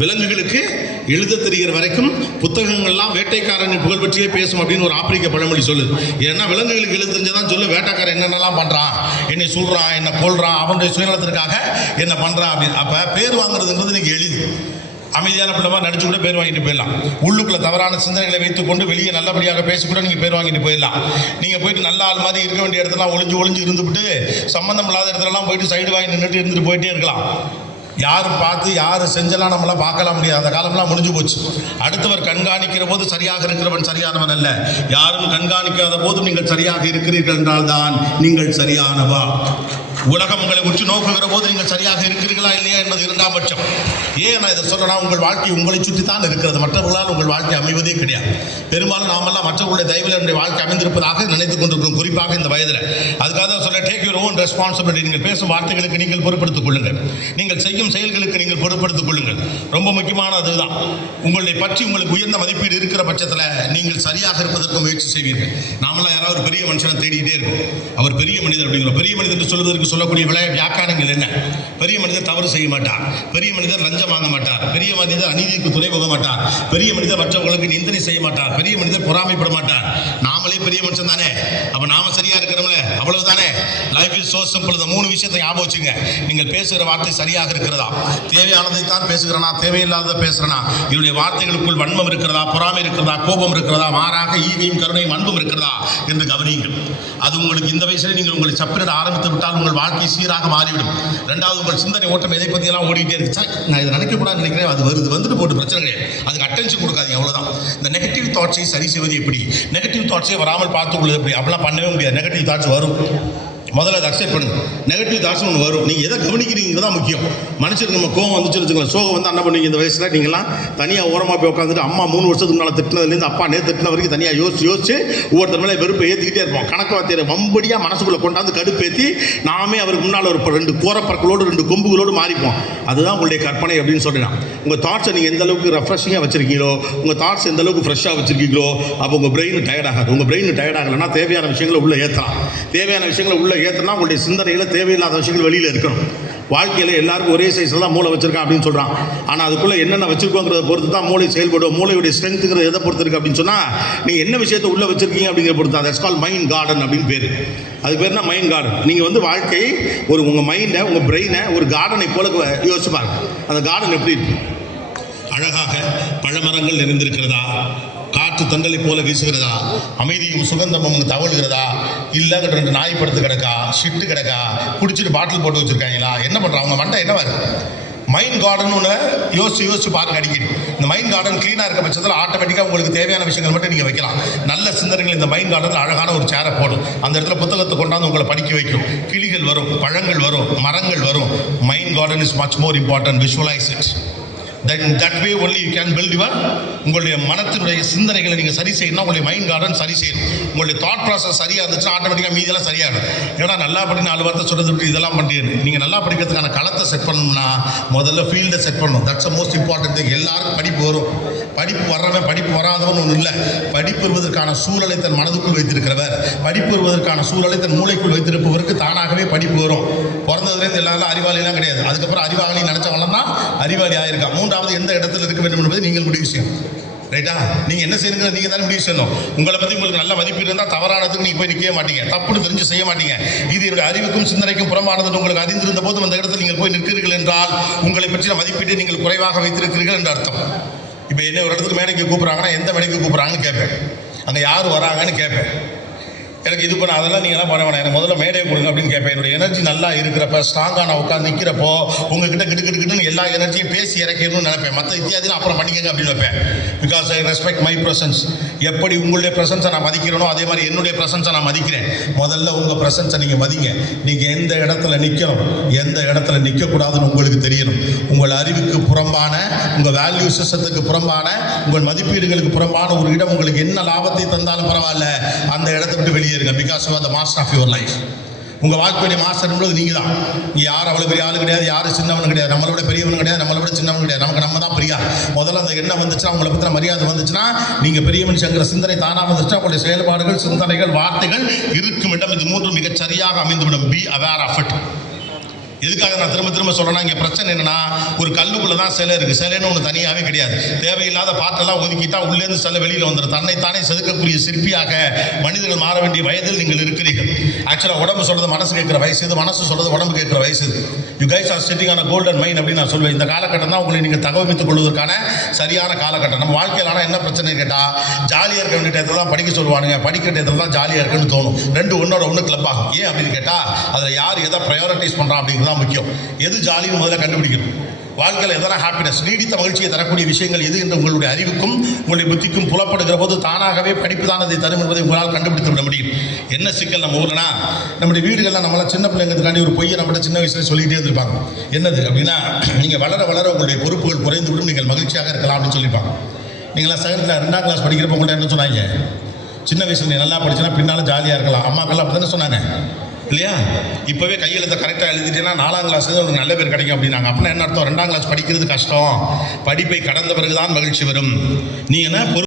விலங்குகளுக்கு எழுத தெரிகிற வரைக்கும் புத்தகங்கள்லாம் வேட்டைக்காரனின் புகழ் பற்றியே பேசும் அப்படின்னு ஒரு ஆப்பிரிக்க பழமொழி சொல்லுது. ஏன்னா விலங்குகளுக்கு எழுத தெரிஞ்சதான் சொல்லு வேட்டைக்காரன் என்னென்னலாம் பண்ணுறான், என்னை சொல்கிறான், என்ன கொள்றான், அவனுடைய சுயநலத்திற்காக என்ன பண்ணுறான் அப்படின்னு. அப்போ பேர் வாங்குறதுங்கிறது இன்னைக்கு எளிது. அமைதியான பிள்ளைமா நடிச்சு கூட பேர் வாங்கிட்டு போயிடலாம். உள்ளுக்குள்ள தவறான சிந்தனைகளை வைத்துக்கொண்டு வெளியே நல்லபடியாக பேசிக்கூட நீங்கள் பேர் வாங்கிட்டு போயிடலாம். நீங்கள் போயிட்டு நல்ல ஆள் மாதிரி இருக்க வேண்டிய இடத்துலாம் ஒளிஞ்சு இருந்துவிட்டு சம்மந்தம் இல்லாத இடத்துலலாம் போயிட்டு சைடு வாங்கி நின்றுட்டு இருந்துட்டு போயிட்டே இருக்கலாம். யார் பார்த்து யார் செஞ்சலாம் நம்மளாம் பார்க்கலாம் முடியாது. அந்த காலம்லாம் முடிஞ்சு போச்சு. அடுத்தவர் கண்காணிக்கிற போது சரியாக இருக்கிறவன் சரியானவன் அல்ல. யாரும் கண்காணிக்காத போதும் நீங்கள் சரியாக இருக்கிறீர்கள் என்றால் தான் நீங்கள் சரியானவா. உலகம் உங்களை உற்று நோக்குகிற போது நீங்கள் சரியாக இருக்கிறீர்களா இல்லையா என்பது இரண்டாம் பட்சம். ஏன் நான் இதை சொல்றேன்னா, உங்கள் வாழ்க்கை உங்களை சுற்றி தான் இருக்கிறது. மற்றவர்களால் உங்கள் வாழ்க்கை அமைவதே கிடையாது. பெரும்பாலும் நாமெல்லாம் மற்றவர்களுடைய தயவில் என்னுடைய வாழ்க்கை அமைந்திருப்பதாக நினைத்துக் கொண்டிருக்கிறோம், குறிப்பாக இந்த வயதில். அதுக்காக தான் சொல்ல, டேக் யுவர் ஓன் ரெஸ்பான்சிபிலிட்டி. நீங்கள் பேசும் வார்த்தைகளுக்கு நீங்கள் பொறுப்படுத்திக் கொள்ளுங்கள். நீங்கள் செய்யும் செயல்களுக்கு நீங்கள் பொறுப்படுத்திக் கொள்ளுங்கள். ரொம்ப முக்கியமான அதுதான். உங்களை பற்றி உங்களுக்கு உயர்ந்த மதிப்பீடு இருக்கிற பட்சத்தில் நீங்கள் சரியாக இருப்பதற்கு முயற்சி செய்வீர்கள். நாமெல்லாம் யாராவது ஒரு பெரிய மனுஷனை தேடிக்கிட்டே இருக்கும். அவர் பெரிய மனிதர் அப்படிங்கிற பெரிய மனிதர் என்று சொல்வதற்கு சொல்லக்கூடிய வியாக்கியானங்கள் என்ன? பெரிய மனிதர் தவறு செய்ய மாட்டார், பெரிய மனிதர் லஞ்சம் வாங்க மாட்டார், பெரிய மனிதர் அநீதிக்கு துணை போக மாட்டார், பெரிய மனிதர் மற்றவர்களுக்கு நிந்தனை செய்ய மாட்டார், பெரிய மனிதர் பொறாமைப்பட மாட்டார். நாமளே பெரிய மனுஷன் தானே, அப்ப நாம சரியா இருக்கிறோம்ல, அவ்வளவுதானே. Life is so simple. இந்த மூணு விஷயத்தை ஞாபகம் வச்சுங்க. நீங்கள் பேசுகிற வார்த்தை சரியாக இருக்கிறதா, தேவையானதை தான் பேசுகிறனா, தேவையில்லாத பேசுறனா, என்னுடைய வார்த்தைகளுக்குள் வன்மம் இருக்கிறதா, பொறாமை இருக்கிறதா, கோபம் இருக்கிறதா, மாறாக ஈகையும் கருணையும் அன்பும் இருக்கிறதா என்று கவனியுங்கள். அது உங்களுக்கு இந்த வயசில் நீங்கள் உங்களை சப்பிட ஆரம்பித்து விட்டால் உங்கள் வாழ்க்கை சீராக மாறிவிடும். ரெண்டாவது, உங்கள் சிந்தனை ஓட்டம் எதை பற்றியெல்லாம் ஓடிட்டே இருக்கு. நான் இதை நினைக்கக்கூடாதுன்னு நினைக்கிறேன், அது வந்துட்டு போட்டு பிரச்சனை கிடையாது. அதுக்கு அட்டென்ஷன் கொடுக்காதீங்க, அவ்வளோதான். இந்த நெகட்டிவ் தாட்ஸை சரி செய்வது எப்படி, நெகட்டிவ் தாட்ஸை வராமல் பார்த்துக்கொள்வது எப்படி, அப்படிலாம் பண்ணவே முடியாது. நெகட்டிவ் தாட்ஸ் வரும், முதல்ல அதை அக்செப்ட் பண்ணுங்க. நெகட்டிவ் தாட்ஸ் ஒன்று வரும். நீங்கள் எதை கவனிக்கிறீங்க தான் முக்கியம். மனுஷனுக்கு நம்ம கோவம் வந்துச்சு வச்சுக்கலாம், சோகம் வந்து என்ன பண்ணுவீங்க? இந்த வயசில் நீங்களாம் தனியாக ஓரமாக போய் உட்காந்துட்டு அம்மா 3 வருஷத்துக்கு முன்னால் திட்டினதுலேருந்து அப்பா திட்டின வரைக்கும் தனியாக யோசிச்சு ஒவ்வொருத்தர் மேலே வெறுப்பை ஏற்றிக்கிட்டே இருப்போம். கணக்கு வார்த்தையை வம்படியாக மனசுக்குள்ளே கொண்டாந்து கடுப்பேற்றி நாமே அவருக்கு முன்னால் ஒரு 2 கோரப்பற்களோடு 2 கொம்புகளோடு மாறிப்போம். அதுதான் உங்களுடைய கற்பனை அப்படின்னு சொல்லிடலாம். உங்கள் தாட்ஸை நீங்கள் எந்த அளவுக்கு ரெஃப்ரெஷிங்காக வச்சிருக்கீங்களோ, உங்கள் தாட்ஸ் எந்த அளவுக்கு ஃப்ரெஷ்ஷாக வச்சிருக்கீங்களோ, அப்போ உங்கள் பிரெயின் டயர்ட் ஆகாது. உங்கள் பிரெயின் டயர்ட் ஆகலைன்னா தேவையான விஷயங்களை உள்ளே ஏற்றலாம். தேவையான விஷயங்களை உள்ளே ஏற்றினா உங்களுடைய சிந்தனையில் தேவையில்லாத விஷயங்கள் வெளியில் இருக்கணும். வாழ்க்கையில் எல்லாருக்கும் ஒரே சைஸில் தான் மூளை வச்சிருக்கான் அப்படின்னு சொல்கிறான். ஆனால் அதுக்குள்ளே என்னென்ன வச்சிருக்கோங்கிறத பொறுத்து தான் மூளை செயல்படும். மூளையுடைய ஸ்ட்ரென்த்துங்கிறது எதை பொறுத்து இருக்குது அப்படின்னு சொன்னால், நீங்கள் என்ன விஷயத்தை உள்ளே வச்சிருக்கீங்க அப்படிங்கிற பொறுத்து தான். தட்ஸ் கால் மைண்ட் கார்டன் அப்படின்னு பேர். அது பேர் தான் மைண்ட் கார்டன். நீங்கள் வந்து வாழ்க்கை உங்கள் மைண்டை, உங்கள் பிரெயினை ஒரு கார்டனை போல யோசிச்சு பாருங்க. அந்த கார்டன் எப்படி இருக்கு? அழகாக பழமரங்கள் நிறைந்திருக்கிறதா, காற்று தண்டலை போல வீசுகிறதா, அமைதியும் சுகந்தமும் தவழ்கிறதா, இல்லை 2 நாய் படுத்து கிடக்கா, ஷிட்டு கிடக்கா, குடிச்சிட்டு பாட்டில் போட்டு வச்சுருக்காங்களா, என்ன பண்ணுறாங்க? அவங்க மண்டை என்னவா இருக்குது? மைண்ட் கார்டன் ஒன்று யோசிச்சு பாருங்க அடிக்கடி. இந்த மைண்ட் கார்டன் க்ளீனாக இருக்க பட்சத்தில் ஆட்டோமேட்டிக்காக உங்களுக்கு தேவையான விஷயங்கள் மட்டும் நீங்கள் வைக்கலாம். நல்ல சிந்தனைகள் இந்த மைண்ட் கார்டனில் அழகான ஒரு சேரை போடும். அந்த இடத்துல புத்தகத்தை கொண்டாந்து உங்களை படிக்க வைக்கும். கிளிகள் வரும், பழங்கள் வரும், மரங்கள் வரும். Mind garden is much more important. Visualise it. Then that way only you can build your உங்களுடைய மனத்தினுடைய சிந்தனைகளை நீங்கள் சரி செய்யணும். உங்களுடைய மைண்ட் கார்டன் சரி செய்யணும். உங்களுடைய தாட் ப்ராசஸ் சரியாக இருந்துச்சுன்னா ஆட்டோமேட்டிக்காக மீதெல்லாம் சரியாகும். ஏன்னா நல்லா படி 4 வார்த்தை சொல்கிறது விட்டு இதெல்லாம் பண்ணுறீங்க. நீங்கள் நல்லா படிக்கிறதுக்கான களத்தை செட் பண்ணணும்னா முதல்ல ஃபீல்டை செட் பண்ணணும். That's a most important thing. எல்லாருக்கும் படிப்பு வரும். படிப்பு வர்றவன் படிப்பு வராதவன் ஒன்றும் இல்லை. படிப்பு வருவதற்கான சூழலை தன் மனதுக்குள் வைத்திருக்கிறவர், படிப்பு வருவதற்கான சூழலை தன் மூளைக்குள் வைத்திருப்பவருக்கு தானாகவே படிப்பு வரும். பிறந்ததுலேருந்து எல்லாரும் அறிவாளிலாம் கிடையாது. அதுக்கப்புறம் அறிவாளி நினச்சவங்களாம் தான் அறிவாளி ஆயிருக்கா. 3வது எந்த இடத்துல இருக்க வேண்டும் என்பது நீங்கள் முடிவு செய்யணும். ரைட்டா? நீங்கள் என்ன செய்யுங்க, நீங்கள் தானே முடிவு செய்யணும். உங்களை பற்றி உங்களுக்கு நல்ல மதிப்பீடு இருந்தால் தவறானதுக்கு நீங்கள் போய் நிற்கவே மாட்டீங்க, தப்புன்னு தெரிஞ்சு செய்ய மாட்டீங்க. இது என்னுடைய அறிவுக்கும் சிந்தனைக்கும் புறமானது உங்களுக்கு அறிந்திருந்த போதும் அந்த இடத்துல நீங்கள் போய் நிற்கிறீர்கள் என்றால் உங்களை பற்றின மதிப்பீட்டை நீங்கள் குறைவாக வைத்திருக்கிறீர்கள் என்று அர்த்தம். இப்போ என்ன ஒரு இடத்துக்கு மேடைக்கு கூப்பிட்றாங்கன்னா எந்த மேடைக்கு கூப்பிட்றாங்கன்னு கேட்பேன், அங்கே யார் வராங்கன்னு கேட்பேன். எனக்கு இது பண்ண அதெல்லாம் நீங்கள்லாம் பண்ண வேணாம், எனக்கு முதல்ல மேடையை கொடுங்க அப்படின்னு கேட்பேன். என்னுடைய எனர்ஜி நல்லா இருக்கிறப்ப, ஸ்ட்ராங்காக நான் உட்காந்து நிற்கிறப்போ உங்ககிட்ட கிட்டுன்னு எல்லா எனர்ஜியும் பேசி இறக்கணும்னு நினைப்பேன். மற்ற இத்தியாதிலாம் அப்புறம் பண்ணிக்கங்க அப்படின்னு வைப்பேன். Because I respect my presence. எப்படி உங்களுடைய ப்ரெசன்ஸை நான் மதிக்கிறேனோ அதே மாதிரி என்னுடைய ப்ரெசன்ஸை நான் மதிக்கிறேன். முதல்ல உங்கள் ப்ரெசன்ஸை நீங்கள் மதிங்க. நீங்கள் எந்த இடத்துல நிற்கணும், எந்த இடத்துல நிற்கக்கூடாதுன்னு உங்களுக்கு தெரியணும். உங்கள் அறிவுக்கு புறம்பான, உங்கள் வேல்யூ சிஸ்டத்துக்கு புறம்பான, உங்கள் மதிப்பீடுகளுக்கு புறம்பான ஒரு இடம் உங்களுக்கு என்ன லாபத்தை தந்தாலும் பரவாயில்ல, அந்த இடத்தை விட்டு வெளியே இருங்க. Because you are the master of your life. உங்கள் வாழ்க்கையுடைய மாஸ்டர் என்பது நீங்கள் தான். நீ யார் அவ்வளோ பெரிய ஆளு கிடையாது, யாரும் சின்னவனு கிடையாது, நம்மளை விட பெரியவனு கிடையாது, நம்மளை விட சின்னவனு கிடையாது. நமக்கு நம்ம தான் பிரியா. முதல்ல அந்த எண்ணம் வந்துச்சுன்னா, உங்களை பற்றின மரியாதை வந்துச்சுன்னா, நீங்கள் பெரிய மனுஷங்கிற சிந்தனை தானாக வந்துச்சுன்னா, உங்களுடைய செயல்பாடுகள், சிந்தனைகள், வார்த்தைகள் இருக்கும் இடம் இது 3 மிகச் சரியாக அமைந்துவிடும். Be aware of it. எதுக்காக நான் திரும்ப திரும்ப சொல்றேன்னா, இங்கே பிரச்சனை என்னன்னா, ஒரு கல்லுக்குள்ள தான் சிலை இருக்கு. சிலைன்னு ஒன்று தனியாகவே கிடையாது. தேவையில்லாத பாட்டெல்லாம் ஒதுக்கிட்டா உள்ளேருந்து சிலை வெளியில் வந்துடும். தன்னைத்தானே செதுக்கக்கூடிய சிற்பியாக மனிதர்கள் மாற வேண்டிய வயதில் நீங்கள் இருக்கிறீர்கள். ஆக்சுவலாக உடம்பு சொல்றது மனசு கேட்குற வயசு இது, மனசு சொல்றது உடம்பு கேட்குற வயசு இது. You guys are sitting on golden mind அப்படின்னு நான் சொல்வேன். இந்த காலகட்டம் தான் உங்களை நீங்கள் தகவமைத்துக் கொள்வதற்கான சரியான காலகட்டம். நம்ம வாழ்க்கையில் ஆனால் என்ன பிரச்சனை கேட்டால், ஜாலியாக இருக்க வேண்டிய இடத்துல தான் படிக்க சொல்லுவானுங்க, படிக்கிற இடத்துல தான் ஜாலியாக இருக்குன்னு தோணும். ரெண்டு ஒன்னோட ஒன்று கிளப் ஆகும். ஏன் அப்படின்னு கேட்டால், அதில் யார் எதை ப்ரையாரிட்டைஸ் பண்ணுறான் அப்படிங்கிறது தான் முக்கியம். எது ஜாலின்னு முதல்ல கண்டுபிடிக்கணும். வாழ்க்கையில் எதனால் ஹாப்பினஸ், நீடித்த மகிழ்ச்சியை தரக்கூடிய விஷயங்கள் எது என்று உங்களுடைய அறிவுக்கும் உங்களுடைய புத்திக்கும் புலப்படுகிற போது தானாகவே படிப்பு தான் அதை தரும் என்பதை உங்களால் கண்டுபிடித்து விட முடியும். என்ன சிக்கல் நம்ம ஊர்லனா, நம்முடைய வீடுகளில் நம்மளால் சின்ன பிள்ளைங்கிறதுக்காண்டி ஒரு பொய்யை நம்மகிட்ட சின்ன வயசுல சொல்லிகிட்டே இருந்திருப்பாங்க. என்னது அப்படின்னா, நீங்கள் வளர வளர உங்களுடைய பொறுப்புகள் குறைந்து விடும், நீங்கள் மகிழ்ச்சியாக இருக்கலாம் அப்படின்னு சொல்லியிருப்பாங்க. நீங்களாம் செகண்ட் 2ஆம் கிளாஸ் படிக்கிறப்ப உங்கள்கிட்ட என்ன சொன்னாங்க? சின்ன வயசுல நீ நல்லா படிச்சுன்னா பின்னாலும் ஜாலியாக இருக்கலாம். அம்மாக்கெல்லாம் அப்படி தானே சொன்னாங்க இல்லையா? இப்போவே கையெழுத்தை கரெக்டாக எழுதிட்டேன்னா 4ஆம் கிளாஸ் உனக்கு நல்ல பேர் கிடைக்கும் அப்படின்னாங்க. அப்படின்னா என்ன அர்த்தம்? 2ஆம் கிளாஸ் படிக்கிறது கஷ்டம், படிப்பை கடந்த பிறகுதான் மகிழ்ச்சி வரும். நீ என்ன